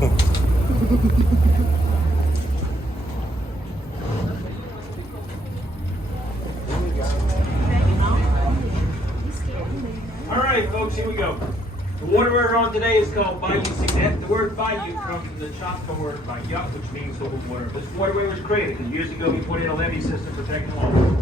All right, folks, here we go. The water we're on today is called Bayou Signet. The word bayou comes from the Choctaw word bayuk, which means over water. This waterway was created because years ago we put in a levee system protecting water.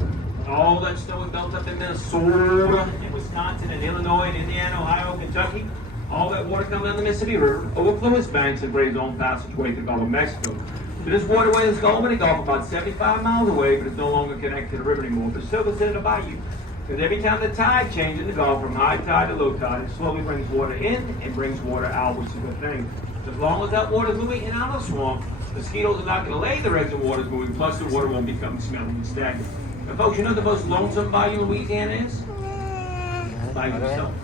All that snow was built up in Minnesota, in Wisconsin, and Illinois, and Indiana, Ohio, Kentucky. All that water comes down the Mississippi River, overflows its banks, and brings on passageway to the Gulf of Mexico. So this waterway is Gulf of the Gulf about 75 miles away, but it's no longer connected to the river anymore. But it's still considered a bayou. Because every time the tide changes in the Gulf from high tide to low tide, it slowly brings water in and brings water out, which is a good thing. As long as that water is moving in and out of the swamp, mosquitoes are not going to lay the eggs and water is moving, plus the water won't become smelly and stagnant. Now, folks, you know what the most lonesome bayou in Louisiana is? Bayou itself.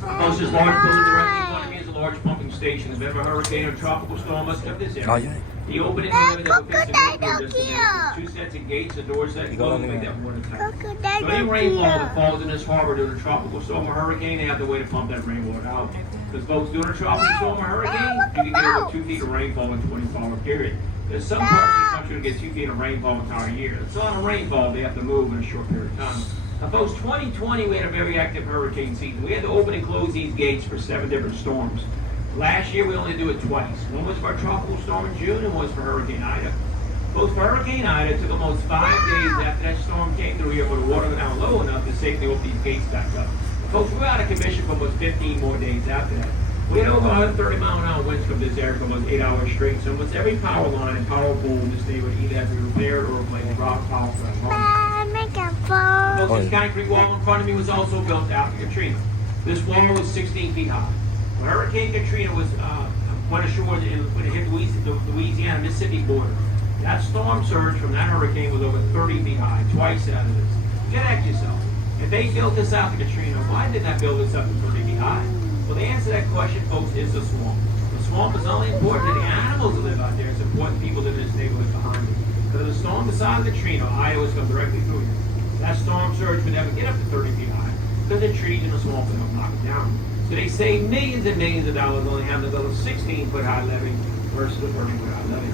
Folks, this large building directly in front of me is a large pumping station. If ever a hurricane or tropical storm must have this area. Oh, yeah. The opening area that will fix the two sets of gates, the doors that close to make that water tight. So any rainfall that falls in this harbor during a tropical storm or hurricane, they have to wait to pump that rainwater out. Because folks, during a tropical storm or hurricane, you can get over 2 feet of rainfall in a 24-hour period. There's some parts of the country that get 2 feet of rainfall the entire year. It's on a rainfall, they have to move in a short period of time. Now folks, 2020 we had a very active hurricane season. We had to open and close these gates for 7 different storms. Last year we only do it twice. One was for a tropical storm in June and one was for Hurricane Ida. Both for Hurricane Ida, it took almost 5 days after that storm came through here for the water to go down low enough to safely open these gates back up. Folks, we were out of commission for almost 15 more days after that. We had over 130 mile-an-hour winds from this area for almost 8 hours straight. So almost every power line and power pole in this neighborhood either had to be repaired or replaced. Rock power plant. This concrete wall in front of me was also built after Katrina. This wall was 16 feet high. When Hurricane Katrina was went ashore when it hit the Louisiana Mississippi border, that storm surge from that hurricane was over 30 feet high, twice that of this. You gotta ask yourself, if they built this after Katrina, why did they build this up to 30 feet high? Well, the answer to that question, folks, is the swamp. The swamp is only important to the animals that live out there. It's important to people that live in this neighborhood behind it. Because if a storm beside Katrina, Iowa's come directly through here. That storm surge would never get up to 30 feet high because the trees in the swamp would help knock it down. So they save millions and millions of dollars only having to build a 16-foot high levee versus a 30-foot high levee.